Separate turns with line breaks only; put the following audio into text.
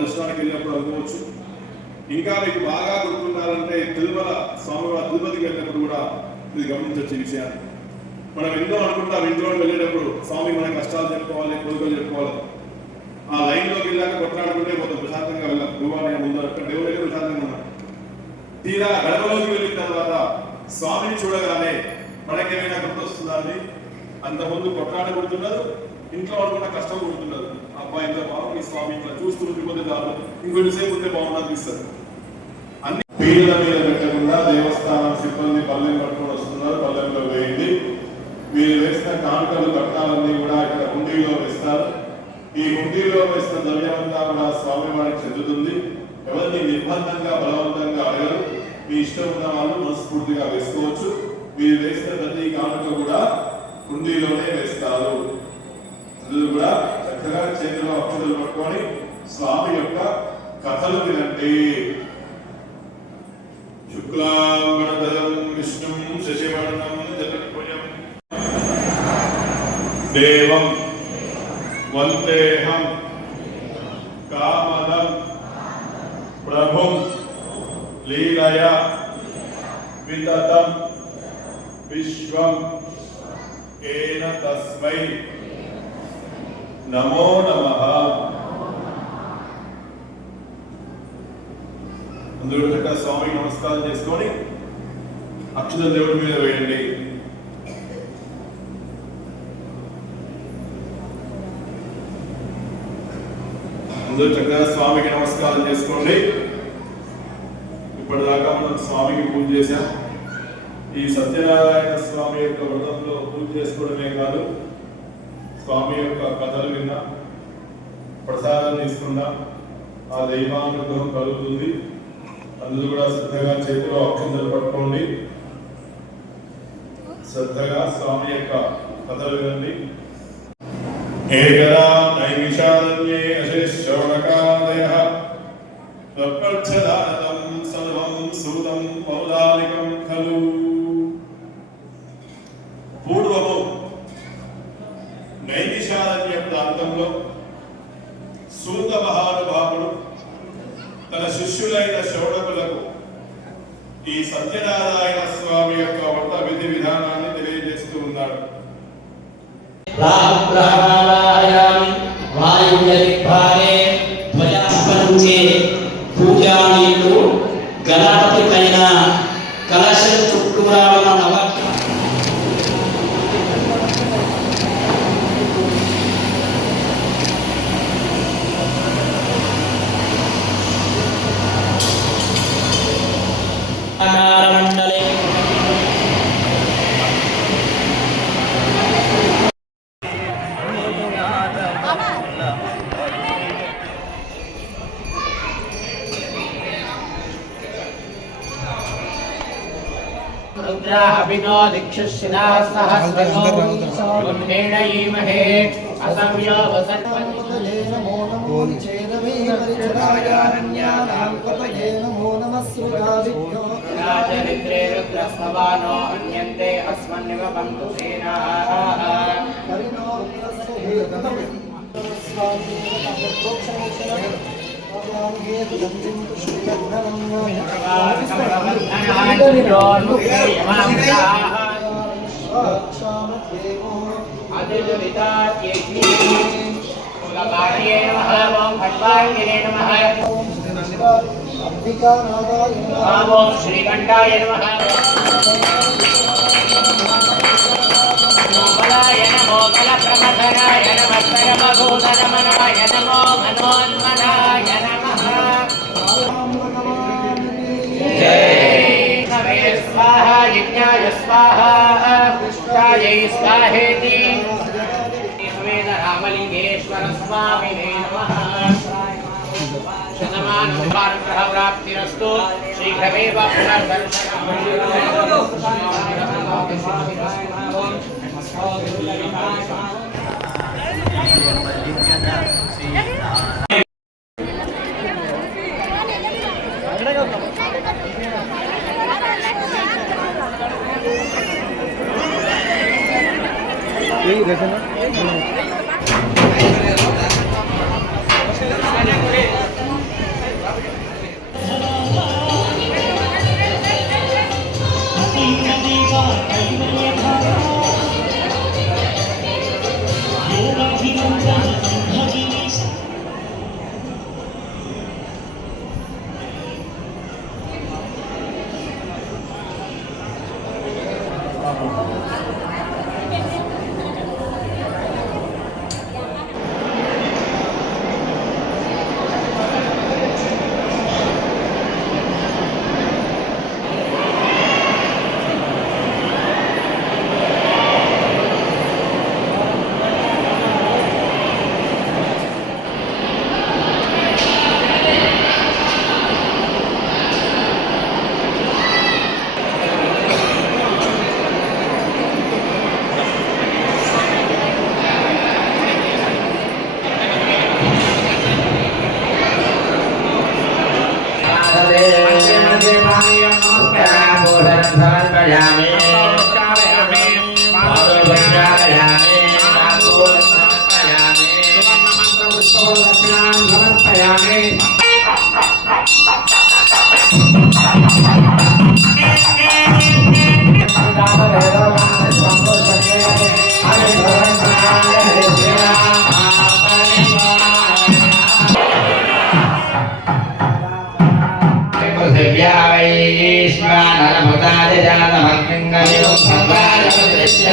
దర్శనానికి వెళ్ళినప్పుడు అనుకోవచ్చు. ఇంకా మీకు బాగా గుర్తుండాలంటే తిరుమల స్వామివారి తిరుపతికి వెళ్ళినప్పుడు కూడా ఇది గమనించవచ్చు ఈ విషయాన్ని. మనం ఎన్నో అనుకుంటాం ఇంట్లో వెళ్ళేటప్పుడు స్వామి మన కష్టాలు చెప్పుకోవాలి కోరికలు చెప్పుకోవాలి. ఆ లైన్లోకి వెళ్ళాక కొట్లాడుకుంటే కొంత ప్రశాంతంగా వెళ్ళాం. గురువారి ముందు అక్కడ దేవుడి ప్రశాంతంగా ఉన్నాం. తీరా గడపలోకి వెళ్ళిన తర్వాత స్వామిని చూడగానే మనకేమైనా గుర్తొస్తుందా అని అంతకుముందు ముందు కొట్లాట కొడుతున్నారు ఇంట్లో అనుకున్న కష్టం కొడుతున్నారు. అబ్బాయి ఇంత బాగుంది స్వామి ఇట్లా చూస్తూ ఉండిపోతే చాలు ఇంకొన్ని సేపు ఉంటే బాగుంది అన్ని పేర్ల మీద పెట్టకుండా దేవస్థానం సిబ్బంది పల్లెం పట్టుకొని వస్తున్నారు పల్లెంలో వేయండి. మీరు వేసిన కానుకలు కట్టాలన్నీ కూడా ఇక్కడ హుండీలో వేస్తారు. ఈ హుండీలో వేసిన ద్రవ్యమంతా కూడా స్వామి వారికి చెందుతుంది. ఎవరిని నిర్బంధంగా బలవంతంగా అడగరు. మీ ఇష్టం ఉన్న వాళ్ళు మనస్ఫూర్తిగా వేసుకోవచ్చు. మీరు వేసిన ప్రతి కానుక కూడా కుండీలోనే వేస్తారు. అందరూ కూడా చక్కగా చేతిలో అక్షరాలు పట్టుకొని స్వామి యొక్క కథలు వినండి. శుక్లాంబరధరం విష్ణుం శశివర్ణం చతుర్భుజం. దేవం వందేహం కామదం ప్రభుం లీలయ వితతం విశ్వం. ఏన తస్మై. నమో నమ. అందరూ చక్కగా స్వామి నమస్కారం చేసుకొని అక్షత దేవుడి మీద వేయండి. అందరూ చక్కగా స్వామికి నమస్కారం చేసుకోండి. ఇప్పటిదాకా మనం స్వామికి పూజ చేశాం. ఈ సత్యనారాయణ స్వామి యొక్క వ్రతంలో పూజ చేసుకోవడమే కాదు స్వామి యొక్క కథలు విన్నా ప్రసాదం తీసుకున్నా ఆ దైవానుగ్రహం కలుగుతుంది. అందులో కూడా శ్రద్ధగా చేతిలో అక్షంతలు పట్టుకోండి. శ్రద్ధగా స్వామి యొక్క కథలు వినండి. ఏకదా నైమిషారణ్యే అశేష నైమిషారణ్య ప్రాంతంలో సూత మహానుభావుడు తన శిష్యులైన శౌడకులకు ఈ సత్యనారాయణ స్వామి యొక్క వంట విధి విధానాన్ని తెలియజేస్తూ ఉన్నాడు.
अकारमण्डले रुद्राभिनो दिक्षुशिराः सहस्रतो ब्रह्मेण यीमहे असंयो वसत्पञ्चलेन मोनमोचे राजरिद्रे रुद्रस्तवानो अन्यन्ते अस्मन्निव पन्तु सेनाः श्रीकण्ठाय శ్రీకంఠాయ నమ. మోకలాయ నమో కల ప్రమథనాయ నమస్కర మధూతరమణాయ నమో. మనోన్మనాయ నమ స్వాహ యజ్ఞాయ స్వాహ పుష్పాయ స్వాహేతి. రామలింగేశ్వర స్వామినే నమః
శతమానుగ్రహ ప్రాప్తిరస్తు శీఘ్రమేవ పునర్దర్శనం यही रहते ना समर्पयामि
नमस्कारयामि
पृथिव्या वैश्वानरभूतादिजातमग्निङ्गयो संवादपतिश्च